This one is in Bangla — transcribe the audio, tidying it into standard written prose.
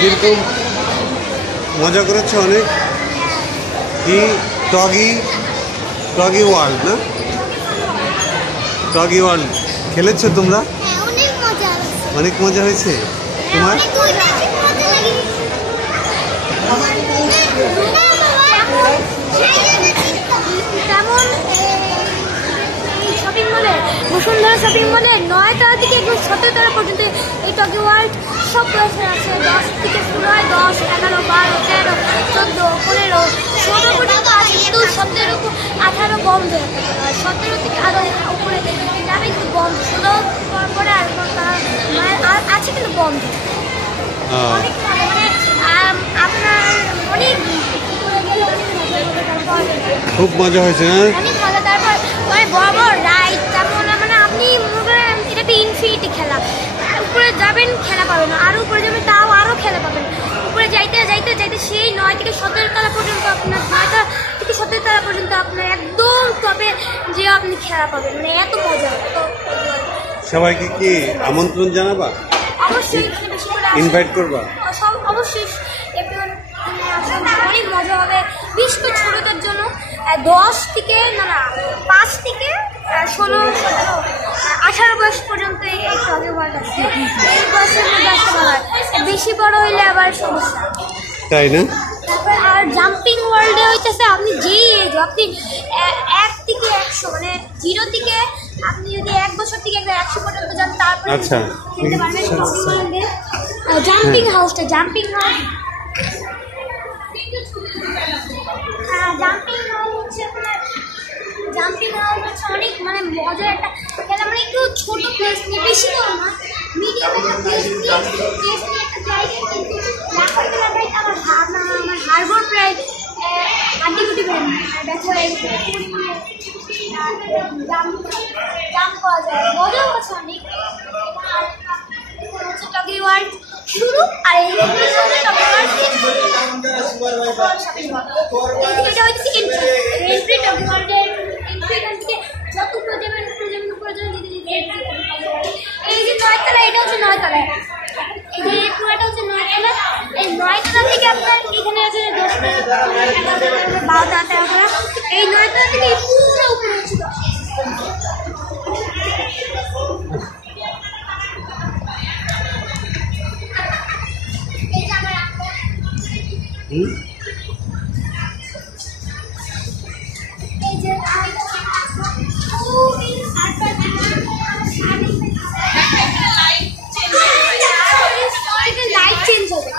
কিরকম মজা করেছে অনেক। কি টগি ওয়ার্ল্ড না? টগি ওয়ার্ল্ড খেলেছো তোমরা? অনেক মজা হয়েছে তোমার? বসুন্ধরা শপিং মলে 9 তারা থেকে 17 তারা পর্যন্ত এই টগি ওয়ার্ল্ড সব রয়েছে আছে। 10 থেকে শুরু হয়, 10, 11, 12, 13, 14, 15, 16 পর্যন্ত আছে, কিন্তু 17, 18 বন্ধ। 17 থেকে আরো উপরে যাবে কিন্তু বন্ধ, 16 পরে আর আছে কিন্তু বন্ধ। অনেক মানে আপনার অনেক খুব মজা হয়েছে। অনেক মজা। তারপর অনেক বড় বড় রাইড, তারপর মানে আপনি মনে করেন এটা একটা ইনফিনিটি খেলা। উপরে যাবেন খেলা পাবেন না, আরও উপরে যাবেন তাও আরও খেলা পাবেন। উপরে যাইতে যাইতে যাইতে সেই 9 থেকে 17 তলা পর্যন্ত আপনার 9টা থেকে 17 তলা পর্যন্ত আপনার একদম টপে যে আপনি খেলা পাবেন, মানে এত মজা। সবাইকে কি আমন্ত্রণ জানাবা? অবশ্যই এখানে বেশি করে ইনভাইট করবা? অবশ্যই অনেক মজা হবে। বিশেষ করে ছোটদের জন্য 10 থেকে 5 থেকে 16, 17, 18 বয়স পর্যন্ত এই টগি ওয়ার্ল্ড আছে। এই বয়সের মধ্যে আসতে পারে, বেশি বড় হইলে আবার সমস্যা, তাই না? তারপর আর জাম্পিং ওয়ার্ল্ডে হইতেছে আপনি যেই এজ, আপনি 1 থেকে 100 মানে 0 থেকে আপনি যদি 1 বছর থেকে 100 পর্যন্ত যান, তারপরে আচ্ছা জাম্পিং হাউসটা জাম্পিং হাউস অনেক মানে মজার একটা খেলা। মানে একটু ছোট প্লেস নিয়ে, বেশি বড় না, মিডিয়াম একটা প্লেস নিয়ে একটা জায়গা, কিন্তু আমার হাড়গোড় প্রায় হাড্ডি ব্যথা হয়ে গেছে। জাম্প করা যায়, মজাও আছে অনেক। টগি ওয়ার্ল্ড শুরু, আর এই টগি ওয়ার্ল্ড এটা হচ্ছে এন্ট্রি। টগি ওয়ার্ল্ডের এন্ট্রি এখান থেকে যত উপরে যাবেন এই যে 9 তলা, এটা হচ্ছে 9 তলা। এই যে পুরোটা হচ্ছে 9 তলা। এই 9 তলা থেকে আপনার এখানে আছে 10 তলা, 12 তলা, 13 তলা। এই 9 তলা থেকে পুরো উপরে হচ্ছে 10। লাইট চেঞ্জ হবে।